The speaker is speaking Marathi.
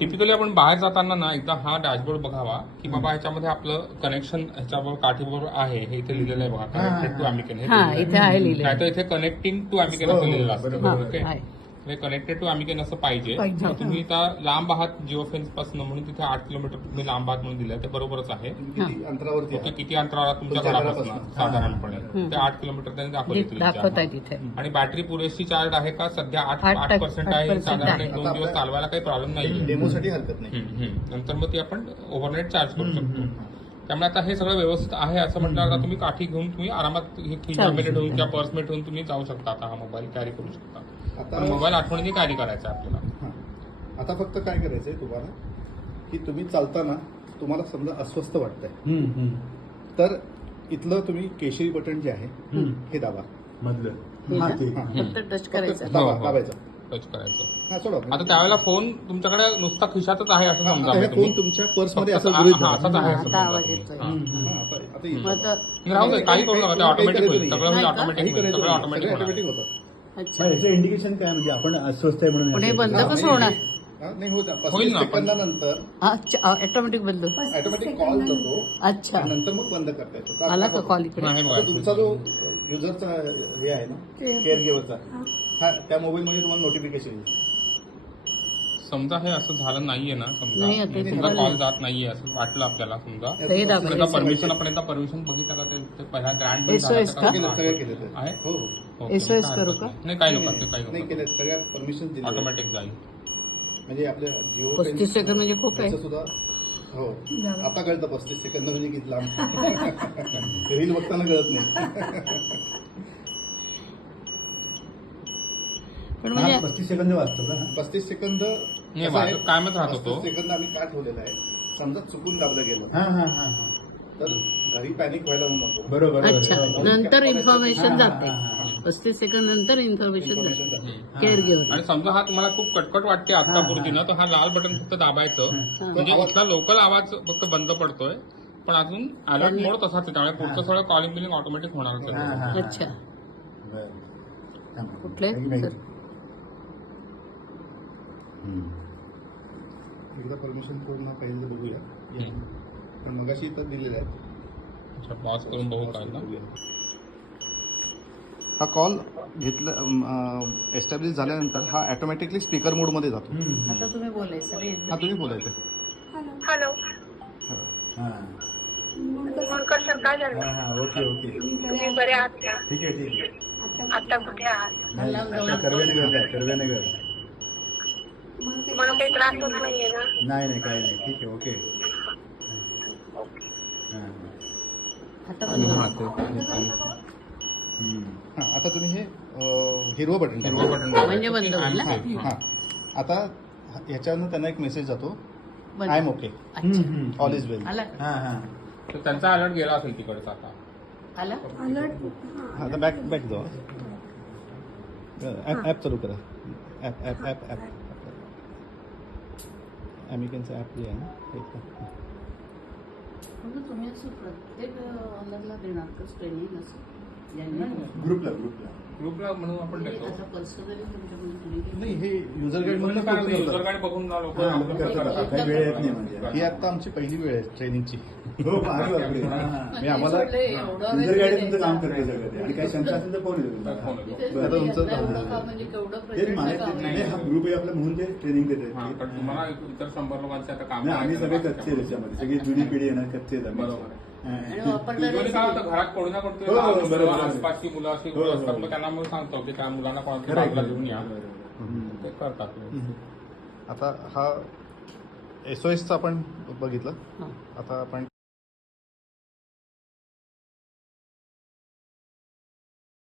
टिपिकली आपण बाहेर जाताना ना एकदा हा डॅशबोर्ड बघावा की बाबा ह्याच्यामध्ये आपलं कनेक्शन ह्याच्याबरोबर काठीबरोबर आहे हे इथे लिहिलेलं आहे बघा कनेक्टेड टू अॅमिकन हा इथे आहे लिहिलेलं. नाही तर इथे कनेक्टिंग टू अॅमिकन असं लिहिलेलं असतं हा, ओके आहे. कनेक्टेड टू अॅमिकन असं पाहिजे पाहिजे. तुम्ही आता लांब आहात जिओ फेन्स पासून म्हणून तिथे 8 किलोमीटर तुम्ही लांब आहात म्हणून दिलंय ते बरोबरच आहे किती अंतरावरती ओके आहे? किती अंतरावर तुमच्या तुमच्या घरापासून घरापासून. साधारणपणे ते 8 किलोमीटर त्यांनी दाखवताय तिथे. आणि बॅटरी पुरेशी चार्ज आहे का सध्या 8% 8% आहे साधारण आहे. 1-2 दिवस चालवायला काही प्रॉब्लेम नाही डेमोसाठी हरकत नाही. नंतर मग ती आपण ओव्हरनाईट चार्ज करू शकतो त्यामुळे आता हे सगळं व्यवस्थित आहे असं म्हटलं आता तुम्ही काठी घेऊन तुम्ही आरामात हे खिशामध्ये ठेवून किंवा पर्समध्ये ठेवून तुम्ही जाऊ शकता आता हा मोबाईल कॅरी करू शकता आता पण मोबाईल आठवणीने कॅरी करायचा आहे आपल्याला हां. आता फक्त काय करायचंय तुम्हाला की तुम्ही चालताना तुम्हाला समजा अस्वस्थ वाटतंय तर इथलं तुम्ही केशरी बटन जे आहे हे दाबा. मधलं हा ते फक्त टच करायचं. फक्त दाबा, हो. दाबायचं. टच करायचं हा सोडा. आता त्यावेळेला फोन तुमच्याकडे नुसता खिशातच आहे असं हा, समजा आता हे तुम्ही. फोन तुमच्या पर्समध्ये फक्त असं गृहीत हा, धरा. असाच आहे असं आता समजा आवाज तुम्ही. येतोय. हा. हा, आता येईल. मग आता राहू दे काही करू नका ते ऑटोमॅटिक होईल सगळं होईल नाही का? ऑटोमॅटिक काही होईल करायचं सगळं नाही. ऑटोमॅटिक सगळं होणार ऑटोमॅटिक होतं. अच्छा याचं इंडिकेशन काय म्हणजे आपण अस्वस्थ आहे म्हणून पण हे याचं- बंद हा, कसं नाही, होणार? हा, नाही होत. होईल 35 ना, पण- सेकंदानंतर ऑटोमॅटिक बंद. ऑटोमॅटिक कॉल जातो अच्छा आणि नंतर मग बंद करता येतो. तर आला आता का कॉल इकडे? नाही आता बघा तुमचा जो युजरचा हे आहे ना केअर गिव्हरचा हा त्या मोबाईलमध्ये तुम्हाला नोटिफिकेशन येईल. समजा हे असं झालं नाहीये ना समजा नाही, आता समजा ते कॉल जात नाहीये असं वाटलं आपल्याला समजा ते दाबायचं. एकदा परमिशन आपण एकदा परमिशन बघितलं का ते पहिला ग्रँड SOS का? केलं, सगळं केलं ते. आहे? हो हो. SOS करू का? नाही काही नको ते काही नाही नको केलं सगळ्या परमिशन दिले ऑटोमॅटिक जाईल म्हणजे आपल्या जिओ 35 सेकंद म्हणजे खूप आहे. सुद्धा हो आता कळतं 35 सेकंद म्हणजे किती लांब रील बघताना कळत नाही. पण म्हणजे 35 सेकंद वाचतो का 35 सेकंद नाही कसं आहे, वाटत कायमच राहत 35 होतो सेकंद आम्ही का ठेवलेला आहे समजा चुकून दाबलं गेलं हा हा हा हा तर घरी पॅनिक व्हायला नको. बरोबर अच्छा बरोबर. नंतर इन्फॉर्मेशन जाते. हा, हा, 35 सेकंद नंतर इन्फॉर्मेशन इन्फॉर्मेशन जाते जाते. Care giver. आणि समजा हा तुम्हाला खूप कटकट वाटते आत्तापुरती ना तर हा लाल बटन फक्त दाबायचं म्हणजे इथला लोकल आवाज फक्त बंद पडतोय पण अजून अलर्ट मोड तसाच आहे त्यामुळे पुढचं सगळं कॉलिंग बिलिंग ऑटोमॅटिक होणारच हा, आहे हा, हा. अच्छा बरं. थांब. कुठले? नाही, नाही. एकदा परमिशन पूर्ण पहिल्यांदा बघूया पण मगाशी इथं दिलेलं आहे. पॉज करून बघू काय ना हा कॉल घेतला एस्टॅब्लिश झाल्यानंतर हा ऑटोमॅटिकली स्पीकर मोडमध्ये जातो. आता तुम्ही बोलायचं रे. हा तुम्ही बोलायचं. हॅलो हा मुलकर सर काय झालं हा हा ओके ओके तुम्ही बरे आहात का ठीक आहे आता कुठे आहात आता कर्वेनगर आहे कर्वेनगर. मला काही त्रास होत नाहीये ना नाही नाही काही नाही ठीक आहे ओके हा, हा. आता बंद. हा आता तुम्ही हे हिरवं बटन हिरवं बटन म्हणजे बंद होईल ना? हा आता ह्याच्यावरनं त्यांना एक मेसेज जातो बंद. आय एम ओके अच्छा ऑल इज वेल. आला का? हा हा तर त्यांचा अलर्ट गेला असेल तिकडचा आता आला आता बॅक बॅक जाऊ. ॲप चालू करा. ॲप ॲप ॲप ॲप अमेरिकनचं ॲप जे आहे ना ते म्हणजे तुम्ही असं प्रत्येक ऑनरला देणार का ट्रेनिंग असं ज्यांनी ग्रुपला ग्रुपला म्हणून आपण देतो आता पर्सनली तुमच्याकडून तुम्ही नाही हे युजर गाईड म्हणजे काय नाही, मधून user guide बघून ना लोक हा, करतात. काही वेळ येत नाही म्हणजे ही आता आमची पहिली वेळ आहे ट्रेनिंगची. हो अरे बापरे. हा, हा. मी आम्हाला सोडले, एवढं युजर वेळ गाईड तुमचं द्यायचा. काम करते सगळं ते. आणि काही शंका असेल तर फोन येतो तुम्हाला. फोन येतो. तेच बरं, आता तुमचं म्हणजे काम एवढं काम म्हणजे केवढं तेच प्रेझेंट माहिती काम नाही हा ग्रुप आहे आपला म्हणून ते ट्रेनिंग देते हा पण तुम्हाला इतर 100 लोकांचे आता काम नाही, आम्ही करायचं सगळे आहे. कच्चे आहे त्याच्यामध्ये सगळी जुनी पिढी आहे ना कच्चे आहेत आम्ही. बरोबर. हा. आणि आपण जर Usually काय होतं घरात कोणी ना हो, हो, कोणतरी बरोबर. आसपासची मुलं अशी हो, हो. असतात मग त्यांना मग सांगतो की त्या मुलांना कोणाच्या खरं आहे, बाजूला खरं घेऊन या आहे. ते करतात आता हा SOSचा आपण बघितलं. हा. आता आपण